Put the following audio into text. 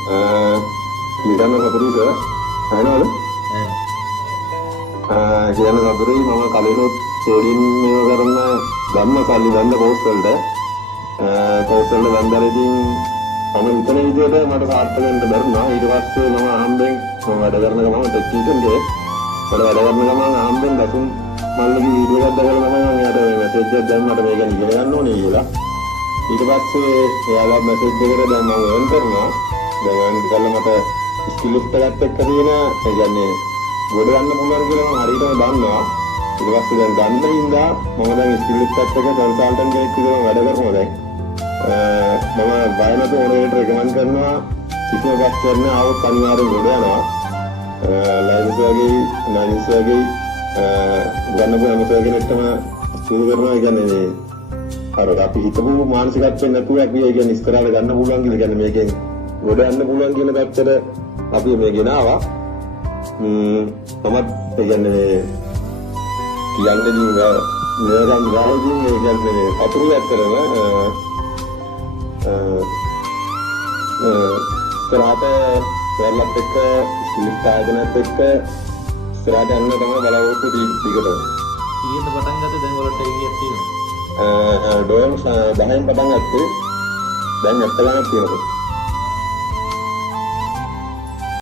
කියන්න සතුටුයි සර්. අහනවද? කියන්න සතුටුයි මම කලිනුත් ට්‍රේඩින් මේව කරන ගන්න සල්ලි ගන්න කෝස් වලට ගන්දර ඉතින් මම හිතන විදිහට මට සාර්ථක වෙන්න බැරුණා. ඊට පස්සේ මම අහම්බෙන් මම වැඩ කරන ගමන් ටෙක්නිකල් ගේ වැඩ කරන ගමන් අහම්බෙන් දසුන් මල්ලගේ වීඩියෝ එකක් දැකලා තමයි මම එයාට මෙසේජ් එකක් දැම්මට මේක ඉගෙන ගන්න ඕනේ කියලා. ඊට පස්සේ එයාලා මෙසේජ් එකට දැන් මම එවන් කරනවා. දැන් එවන් කරලා මට ස්කිල් ලිස්ට් එකත් එක්ක තියෙන ඒ කියන්නේ ගොඩ ගන්න පුළුවන් කියලා මම හරියටම දන්නවා. ඊට පස්සේ දැන් ගන්න හින්දා මම දැන් ස්කිල් ලිස්ට් එකත් එක්ක කන්සල්ටන්ට් කෙනෙක් විදිහට වැඩ කරනවා දැන්. මම බයනට ඕනෙට රෙකමන්ඩ් කරනවා කිසිම ප්‍රශ්නයක් ආවොත් අනිවාර්යෙන් ගොඩ යනවා. ලයින්ස් වගේ ගන්න පුළුවන් කෙනෙක්ටම සුදු කරනවා කියන්නේ අර අපි හිතපු මානසිකත්වයෙන් නැතුව අපි ඒ කියන්නේ ඉස්සරහට ගන්න පුළුවන් කියලා කියන්නේ මේකෙන් ගොඩ යන්න පුළුවන් කියන පැත්තට අපි මේ ගෙනාවා. තමත් ඒ කියන්නේ කියන්නේ නිරන්තරයෙන් ගාවකින් ඒ කියන්නේ අතුරුයක් කරන ඉස්සරහට වෙලත් එක්ක සිලිස්තායනත් එක්ක ඉස්සරහට යන්න තමයි බලාපොරොත්තු දිගට. ඊට පටන් ගත්තේ දැන් වලට එළියක් තියෙනවා. ඩෝයම් 10න් පටන් ගත්තේ දැන් 70 ගණන් තියෙනවා.